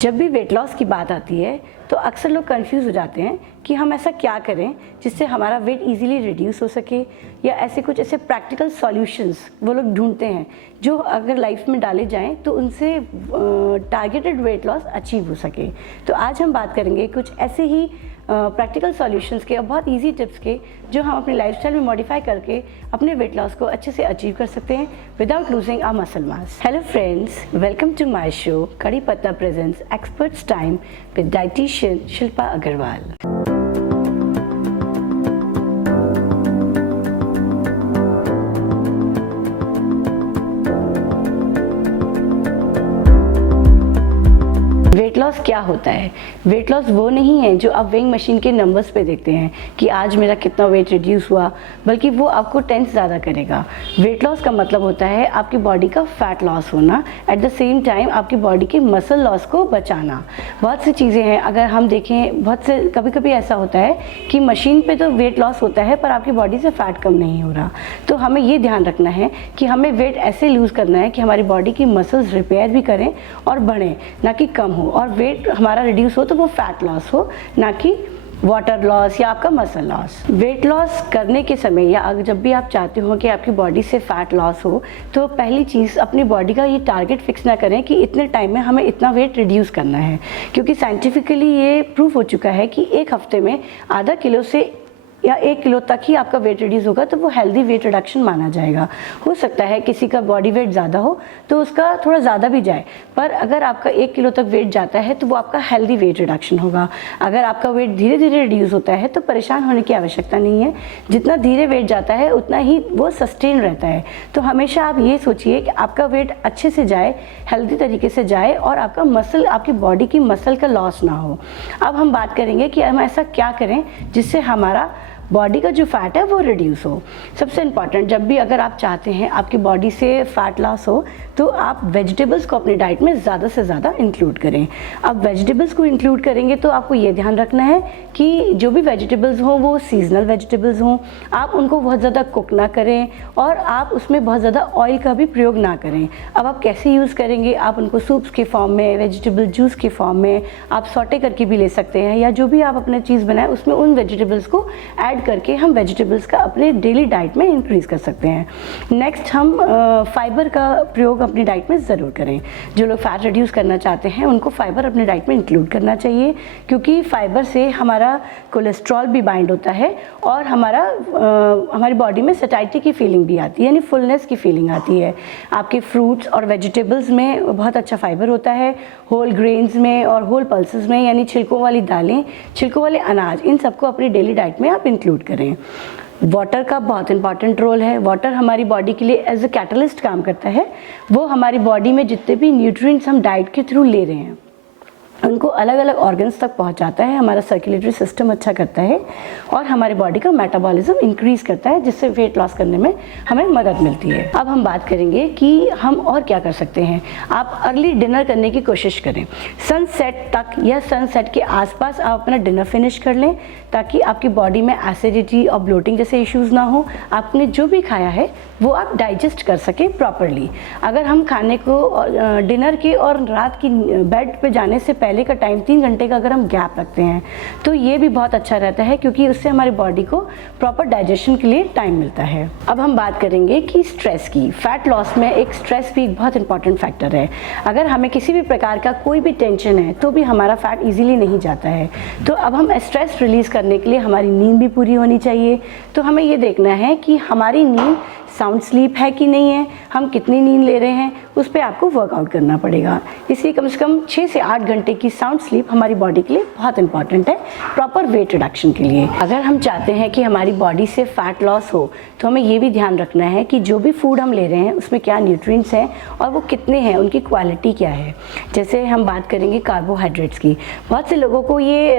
जब भी weight loss की बात आती है तो अक्सर लोग कंफ्यूज हो जाते हैं कि हम ऐसा क्या करें जिससे हमारा वेट इजीली रिड्यूस हो सके, या ऐसे कुछ ऐसे प्रैक्टिकल सॉल्यूशंस वो लोग ढूंढते हैं जो अगर लाइफ में डाले जाएं तो उनसे टारगेटेड वेट लॉस अचीव हो सके। तो आज हम बात करेंगे कुछ ऐसे ही प्रैक्टिकल सॉल्यूशंस के और बहुत इजी टिप्स के जो हम अपनी लाइफस्टाइल में मॉडिफाई करके अपने वेट लॉस को अच्छे से अचीव कर सकते हैं without losing our muscle mass. Hello friends, welcome to my show Kadi Patta presents experts time with dietitian Shilpa Agarwal. Weight loss क्या होता है? वेट लॉस वो नहीं है जो आप वेइंग मशीन के नंबर्स पे देखते हैं कि आज मेरा कितना वेट रिड्यूस हुआ, बल्कि वो आपको टेंस ज़्यादा करेगा। वेट लॉस का मतलब होता है आपकी बॉडी का फैट लॉस होना, एट द सेम टाइम आपकी बॉडी के मसल लॉस को बचाना। बहुत सी चीज़ें हैं, अगर हम देखें बहुत से कभी कभी ऐसा होता है कि मशीन पे तो वेट लॉस होता है पर आपकी बॉडी से फैट कम नहीं हो रहा। तो हमें ये ध्यान रखना है कि हमें वेट ऐसे लूज़ करना है कि हमारी बॉडी की मसल्स रिपेयर भी करें और बढ़ें, ना कि कम हो। और वेट हमारा रिड्यूस हो तो वो फैट लॉस हो, ना कि वाटर लॉस या आपका मसल लॉस। वेट लॉस करने के समय या जब भी आप चाहते हो कि आपकी बॉडी से फैट लॉस हो, तो पहली चीज़ अपनी बॉडी का ये टारगेट फिक्स ना करें कि इतने टाइम में हमें इतना वेट रिड्यूस करना है, क्योंकि साइंटिफिकली ये प्रूफ हो चुका है कि एक हफ्ते में आधा किलो से या 1 किलो तक ही आपका वेट रिड्यूस होगा तो वो हेल्दी वेट रिडक्शन माना जाएगा। हो सकता है किसी का बॉडी वेट ज़्यादा हो तो उसका थोड़ा ज़्यादा भी जाए, पर अगर आपका 1 किलो तक वेट जाता है तो वो आपका हेल्दी वेट रिडक्शन होगा। अगर आपका वेट धीरे धीरे रिड्यूस होता है तो परेशान होने की आवश्यकता नहीं है, जितना धीरे वेट जाता है उतना ही वो सस्टेन रहता है। तो हमेशा आप ये सोचिए कि आपका वेट अच्छे से जाए, हेल्दी तरीके से जाए और आपका मसल, आपकी बॉडी की मसल का लॉस ना हो। अब हम बात करेंगे कि हम ऐसा क्या करें जिससे हमारा बॉडी का जो फैट है वो रिड्यूस हो। सबसे इम्पॉर्टेंट, जब भी अगर आप चाहते हैं आपकी बॉडी से फैट लॉस हो तो आप वेजिटेबल्स को अपनी डाइट में ज़्यादा से ज़्यादा इंक्लूड करें। अब वेजिटेबल्स को इंक्लूड करेंगे तो आपको ये ध्यान रखना है कि जो भी वेजिटेबल्स हों वो सीजनल वेजिटेबल्स हों, आप उनको बहुत ज़्यादा कुक ना करें और आप उसमें बहुत ज़्यादा ऑयल का भी प्रयोग ना करें। अब आप कैसे यूज़ करेंगे? आप उनको सूप्स के फॉर्म में, वेजिटेबल जूस के फॉर्म में आप सॉटे करके भी ले सकते हैं, या जो भी आप अपना चीज़ बनाएं उसमें उन वेजिटेबल्स को ऐड करके हम वेजिटेबल्स का अपने डेली डाइट में इंक्रीज कर सकते हैं। नेक्स्ट, हम फाइबर का प्रयोग अपनी डाइट में ज़रूर करें। जो लोग फैट रिड्यूस करना चाहते हैं उनको फाइबर अपनी डाइट में इंक्लूड करना चाहिए, क्योंकि फाइबर से हमारा कोलेस्ट्रॉल भी बाइंड होता है और हमारी बॉडी में सैटिस्फैक्शन की फीलिंग भी आती है, यानी फुलनेस की फीलिंग आती है। आपके फ्रूट्स और वेजिटेबल्स में बहुत अच्छा फाइबर होता है, होल ग्रेन्स में और होल पल्सेस में, यानी छिलकों वाली दालें, छिलकों वाले अनाज, इन सबको अपनी डेली डाइट में आप इंक्लूड करें। वाटर का बहुत इंपॉर्टेंट रोल है। वाटर हमारी बॉडी के लिए एज अ कैटलिस्ट काम करता है। वो हमारी बॉडी में जितने भी न्यूट्रिएंट्स हम डाइट के थ्रू ले रहे हैं उनको अलग अलग ऑर्गन्स तक पहुंचाता है, हमारा सर्कुलेटरी सिस्टम अच्छा करता है और हमारी बॉडी का मेटाबॉलिज्म इंक्रीज करता है, जिससे वेट लॉस करने में हमें मदद मिलती है। अब हम बात करेंगे कि हम और क्या कर सकते हैं। आप अर्ली डिनर करने की कोशिश करें। सनसेट तक या सनसेट के आसपास आप अपना डिनर फिनिश कर लें, ताकि आपकी बॉडी में एसिडिटी और ब्लोटिंग जैसे इश्यूज़ ना हो। आपने जो भी खाया है वो आप डाइजेस्ट कर सकें प्रॉपरली। अगर हम खाने को डिनर के और रात की बेड पे जाने से पहले का टाइम 3 घंटे का अगर हम गैप रखते हैं तो ये भी बहुत अच्छा रहता है, क्योंकि उससे हमारी बॉडी को प्रॉपर डाइजेशन के लिए टाइम मिलता है। अब हम बात करेंगे कि स्ट्रेस की। फैट लॉस में एक स्ट्रेस भी एक बहुत इंपॉर्टेंट फैक्टर है। अगर हमें किसी भी प्रकार का कोई भी टेंशन है तो भी हमारा फैट ईजिली नहीं जाता है। तो अब हम स्ट्रेस रिलीज़ करने के लिए हमारी नींद भी पूरी होनी चाहिए। तो हमें ये देखना है कि हमारी नींद साउंड स्लीप है कि नहीं है, हम कितनी नींद ले रहे हैं, उस पर आपको वर्कआउट करना पड़ेगा। इसलिए कम से कम 6 से 8 घंटे की साउंड स्लीप हमारी बॉडी के लिए बहुत इंपॉर्टेंट है प्रॉपर वेट रिडक्शन के लिए। अगर हम चाहते हैं कि हमारी बॉडी से फैट लॉस हो तो हमें ये भी ध्यान रखना है कि जो भी फूड हम ले रहे हैं उसमें क्या न्यूट्रिएंट्स हैं और वो कितने हैं, उनकी क्वालिटी क्या है। जैसे हम बात करेंगे कार्बोहाइड्रेट्स की। बहुत से लोगों को ये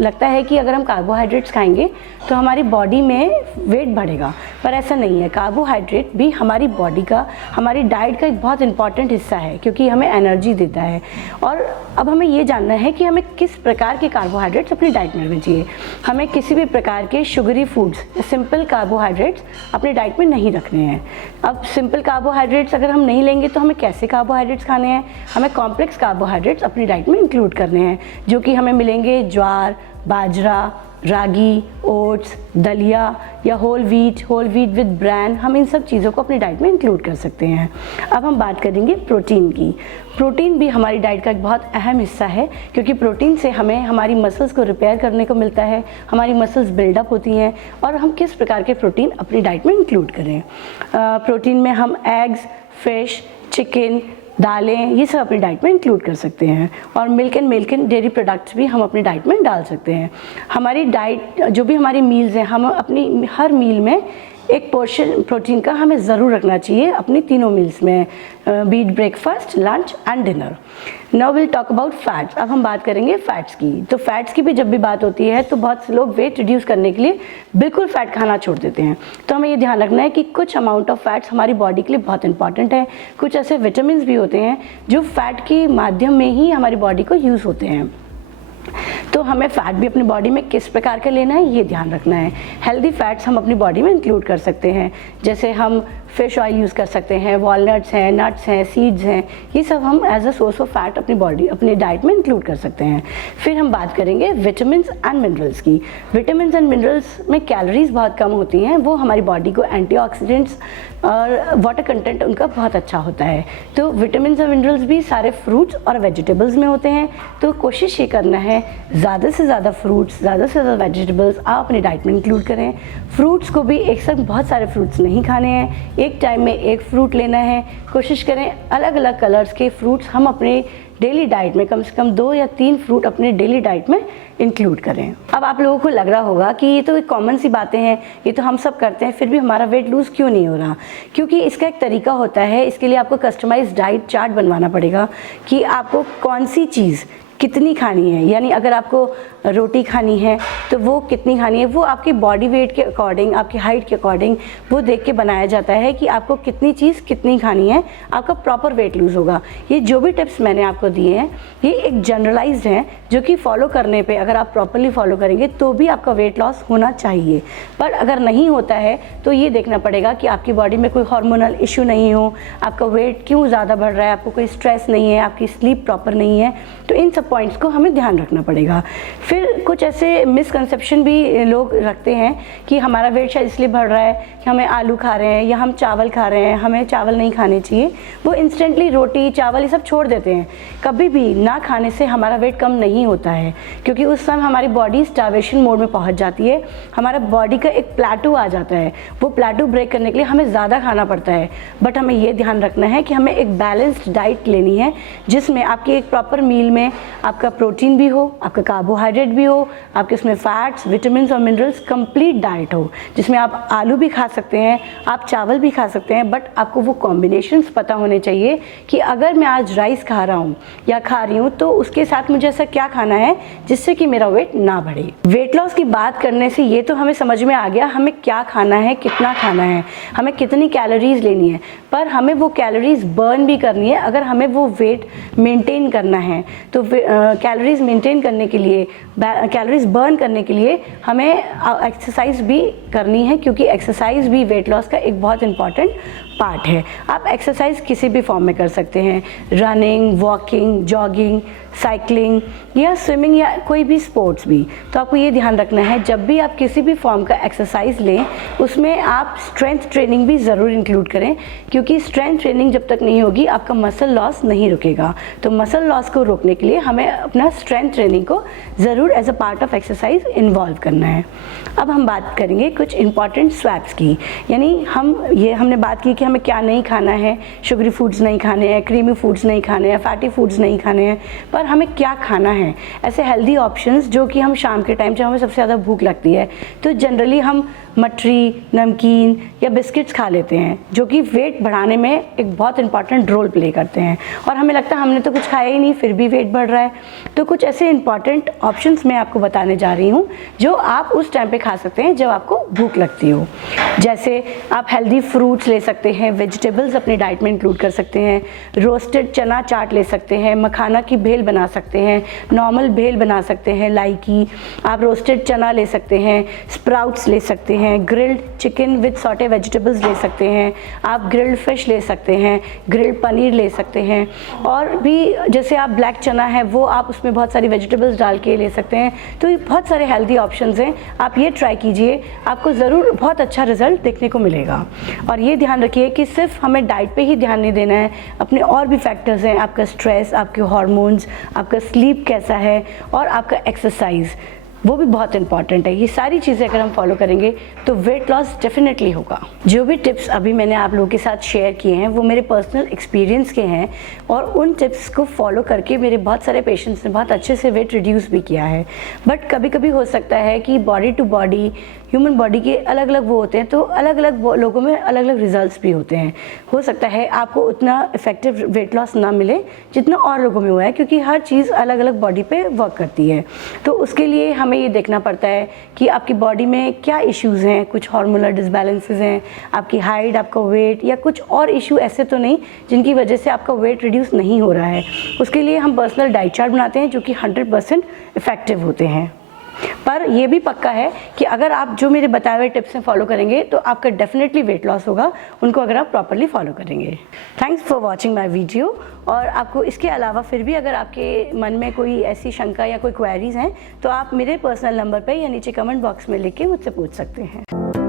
लगता है कि अगर हम कार्बोहाइड्रेट्स खाएंगे तो हमारी बॉडी में वेट बढ़ेगा, पर ऐसा नहीं है। कार्बोहाइड्रेट भी हमारी बॉडी का, हमारी डाइट का एक बहुत बहुत इंपॉर्टेंट हिस्सा है क्योंकि हमें एनर्जी देता है। और अब हमें ये जानना है कि हमें किस प्रकार के कार्बोहाइड्रेट्स अपनी डाइट में रखने चाहिए। हमें किसी भी प्रकार के शुगरी फूड्स, सिंपल कार्बोहाइड्रेट्स अपनी डाइट में नहीं रखने हैं। अब सिंपल कार्बोहाइड्रेट्स अगर हम नहीं लेंगे तो हमें कैसे कार्बोहाइड्रेट्स खाने हैं? हमें कॉम्प्लेक्स कार्बोहाइड्रेट्स अपनी डाइट में इंक्लूड करने हैं, जो कि हमें मिलेंगे ज्वार, बाजरा, रागी, ओट्स, दलिया या होल वीट विद ब्रैन। हम इन सब चीज़ों को अपनी डाइट में इंक्लूड कर सकते हैं। अब हम बात करेंगे प्रोटीन की। प्रोटीन भी हमारी डाइट का एक बहुत अहम हिस्सा है क्योंकि प्रोटीन से हमें हमारी मसल्स को रिपेयर करने को मिलता है, हमारी मसल्स बिल्डअप होती हैं। और हम किस प्रकार के प्रोटीन अपनी डाइट में इंक्लूड करें? प्रोटीन में हम एग्स, फिश, चिकन, दालें, ये सब अपनी डाइट में इंक्लूड कर सकते हैं। और मिल्क एंड डेयरी प्रोडक्ट्स भी हम अपनी डाइट में डाल सकते हैं। हमारी डाइट जो भी हमारी मील्स हैं, हम अपनी हर मील में एक पोर्शन प्रोटीन का हमें ज़रूर रखना चाहिए अपनी तीनों मील्स में, be it breakfast, lunch and dinner. Now will talk about fats. अब हम बात करेंगे फैट्स की। तो फैट्स की भी जब भी बात होती है तो बहुत से लोग वेट रिड्यूस करने के लिए बिल्कुल फैट खाना छोड़ देते हैं। तो हमें ये ध्यान रखना है कि कुछ अमाउंट ऑफ फैट्स हमारी बॉडी के लिए बहुत इंपॉर्टेंट है। कुछ ऐसे विटामिन भी होते हैं जो फैट के माध्यम में ही हमारी बॉडी को यूज़ होते हैं। तो हमें फ़ैट भी अपनी बॉडी में किस प्रकार का लेना है, ये ध्यान रखना है। हेल्दी फैट्स हम अपनी बॉडी में इंक्लूड कर सकते हैं, जैसे हम फिश ऑयल यूज़ कर सकते हैं, वॉलनट्स हैं, नट्स हैं, सीड्स हैं, ये सब हम as a source of fat अपनी डाइट में इंक्लूड कर सकते हैं। फिर हम बात करेंगे विटामिन्स एंड मिनरल्स की। विटामिन्स एंड मिनरल्स में कैलोरीज बहुत कम होती हैं, वो हमारी बॉडी को एंटीऑक्सीडेंट्स और वाटर कंटेंट उनका बहुत अच्छा होता है। तो विटामिन्स और मिनरल्स भी सारे फ्रूट्स और वेजिटेबल्स में होते हैं। तो कोशिश ये करना है ज़्यादा से ज़्यादा फ्रूट्स, ज़्यादा से ज़्यादा वेजिटेबल्स आप अपनी डाइट में इंक्लूड करें। फ्रूट्स को भी एक साथ बहुत सारे फ्रूट्स नहीं खाने हैं, एक टाइम में एक फ्रूट लेना है। कोशिश करें अलग अलग कलर्स के फ्रूट्स हम अपने डेली डाइट में कम से कम 2 या 3 फ्रूट अपने डेली डाइट में इंक्लूड करें। अब आप लोगों को लग रहा होगा कि ये तो एक कॉमन सी बातें हैं, ये तो हम सब करते हैं, फिर भी हमारा वेट लूज़ क्यों नहीं हो रहा? क्योंकि इसका एक तरीका होता है। इसके लिए आपको कस्टमाइज्ड डाइट चार्ट बनवाना पड़ेगा कि आपको कौन सी चीज़ कितनी खानी है। यानी अगर आपको रोटी खानी है तो वो कितनी खानी है, वो आपके बॉडी वेट के अकॉर्डिंग, आपकी हाइट के अकॉर्डिंग वो देख के बनाया जाता है कि आपको कितनी चीज़ कितनी खानी है, आपका प्रॉपर वेट लूज़ होगा। ये जो भी टिप्स मैंने आपको दिए हैं ये एक जनरलाइज्ड हैं, जो कि फॉलो करने पे अगर आप प्रॉपरली फॉलो करेंगे तो भी आपका वेट लॉस होना चाहिए। पर अगर नहीं होता है तो ये देखना पड़ेगा कि आपकी बॉडी में कोई हार्मोनल इशू नहीं हो, आपका वेट क्यों ज़्यादा बढ़ रहा है, आपको कोई स्ट्रेस नहीं है, आपकी स्लीप प्रॉपर नहीं है। तो इन सब पॉइंट्स को हमें ध्यान रखना पड़ेगा। फिर कुछ ऐसे मिसकंसेप्शन भी लोग रखते हैं कि हमारा वेट शायद इसलिए बढ़ रहा है कि हमें आलू खा रहे हैं या हम चावल खा रहे हैं, हमें चावल नहीं खाने चाहिए। वो इंस्टेंटली रोटी, चावल ये सब छोड़ देते हैं। कभी भी ना खाने से हमारा वेट कम नहीं होता है, क्योंकि उस समय हमारी बॉडी स्टार्वेशन मोड में पहुंच जाती है। हमारा बॉडी का एक प्लेटू आ जाता है, वो प्लेटू ब्रेक करने के लिए हमें ज़्यादा खाना पड़ता है। बट हमें ये ध्यान रखना है कि हमें एक बैलेंस्ड डाइट लेनी है, जिसमें आपकी एक प्रॉपर मील में आपका प्रोटीन भी हो, आपका कार्बोहाइड्रेट भी हो, आपके उसमें फैट्स, विटामिन्स और मिनरल्स कंप्लीट डाइट हो, जिसमें आप आलू भी खा सकते हैं, आप चावल भी खा सकते हैं। बट आपको वो कॉम्बिनेशंस पता होने चाहिए कि अगर मैं आज राइस खा रहा हूँ या खा रही हूँ तो उसके साथ मुझे ऐसा क्या खाना है जिससे कि मेरा वेट ना बढ़े। वेट लॉस की बात करने से ये तो हमें समझ में आ गया हमें क्या खाना है, कितना खाना है, हमें कितनी कैलोरीज लेनी है, पर हमें वो कैलोरीज बर्न भी करनी है। अगर हमें वो वेट मेंटेन करना है तो कैलोरीज मेंटेन करने के लिए, कैलोरीज बर्न करने के लिए हमें एक्सरसाइज भी करनी है, क्योंकि एक्सरसाइज भी वेट लॉस का एक बहुत इंपॉर्टेंट पार्ट है। आप एक्सरसाइज किसी भी फॉर्म में कर सकते हैं, रनिंग, वॉकिंग, जॉगिंग, साइकिलिंग या स्विमिंग या कोई भी स्पोर्ट्स भी। तो आपको ये ध्यान रखना है जब भी आप किसी भी फॉर्म का एक्सरसाइज लें उसमें आप स्ट्रेंथ ट्रेनिंग भी ज़रूर इंक्लूड करें, क्योंकि स्ट्रेंथ ट्रेनिंग जब तक नहीं होगी आपका मसल लॉस नहीं रुकेगा। तो मसल लॉस को रोकने के लिए हमें अपना स्ट्रेंथ ट्रेनिंग को ज़रूर as a part of exercise involve करना है। अब हम बात करेंगे कुछ इंपॉर्टेंट स्वैप्स की, यानी हमने बात की कि हमें क्या नहीं खाना है, शुगरी फूड्स नहीं खाने हैं, क्रीमी फूड्स नहीं खाने हैं, फैटी फूड्स नहीं खाने हैं, पर हमें क्या खाना है। ऐसे हेल्दी ऑप्शंस जो कि हम शाम के टाइम जब हमें सबसे ज़्यादा भूख लगती है तो जनरली हम मठरी, नमकीन या बिस्किट्स खा लेते हैं, जो कि वेट बढ़ाने में एक बहुत इंपॉर्टेंट रोल प्ले करते हैं, और हमें लगता है हमने तो कुछ खाया ही नहीं फिर भी वेट बढ़ रहा है। तो कुछ ऐसे इंपॉर्टेंट ऑप्शंस मैं आपको बताने जा रही हूँ जो आप उस टाइम पे खा सकते हैं जब आपको भूख लगती हो। जैसे आप हेल्दी फ्रूट्स ले सकते हैं, वेजिटेबल्स अपने डाइट में इंक्लूड कर सकते हैं, रोस्टेड चना चाट ले सकते हैं, मखाना की भेल बना सकते हैं, नॉर्मल भेल बना सकते हैं लाई की, आप रोस्टेड चना ले सकते हैं, स्प्राउट्स ले सकते हैं, grilled chicken with saute vegetables ले सकते हैं, आप ग्रिल्ड फिश ले सकते हैं, ग्रिल्ड पनीर ले सकते हैं, और भी जैसे आप ब्लैक चना है वो आप उसमें बहुत सारी वेजिटेबल्स डाल के ले सकते हैं। तो ये बहुत सारे हेल्दी ऑप्शंस हैं, आप ये ट्राई कीजिए, आपको ज़रूर बहुत अच्छा रिजल्ट देखने को मिलेगा। और ये ध्यान रखिए कि सिर्फ हमें डाइट पे ही ध्यान नहीं देना है, अपने और भी फैक्टर्स हैं, आपका स्ट्रेस, आपके हार्मोन्स, आपका स्लीप कैसा है और आपका एक्सरसाइज, वो भी बहुत इंपॉर्टेंट है। ये सारी चीज़ें अगर हम फॉलो करेंगे तो वेट लॉस डेफिनेटली होगा। जो भी टिप्स अभी मैंने आप लोगों के साथ शेयर किए हैं वो मेरे पर्सनल एक्सपीरियंस के हैं, और उन टिप्स को फॉलो करके मेरे बहुत सारे पेशेंट्स ने बहुत अच्छे से वेट रिड्यूस भी किया है। बट कभी कभी हो सकता है कि body to body, human body के अलग अलग वो होते हैं, तो अलग अलग लोगों में अलग अलग रिजल्ट्स भी होते हैं। हो सकता है आपको उतना इफेक्टिव वेट लॉस ना मिले जितना और लोगों में हुआ है, क्योंकि हर चीज़ अलग अलग बॉडी पे वर्क करती है। तो उसके लिए हमें ये देखना पड़ता है कि आपकी बॉडी में क्या इश्यूज़ हैं, कुछ हार्मोनल डिसबैलेंसेस हैं, आपकी हाइट, आपका वेट, या कुछ और इशू ऐसे तो नहीं जिनकी वजह से आपका वेट रिड्यूस नहीं हो रहा है। उसके लिए हम पर्सनल डाइट चार्ट बनाते हैं जो कि 100% इफेक्टिव होते हैं। पर यह भी पक्का है कि अगर आप जो मेरे बताए हुए टिप्स हैं फॉलो करेंगे तो आपका डेफिनेटली वेट लॉस होगा, उनको अगर आप प्रॉपरली फॉलो करेंगे। Thanks for watching my video. और आपको इसके अलावा फिर भी अगर आपके मन में कोई ऐसी शंका या कोई क्वेरीज हैं तो आप मेरे पर्सनल नंबर पर या नीचे कमेंट बॉक्स में लिख के मुझसे पूछ सकते हैं।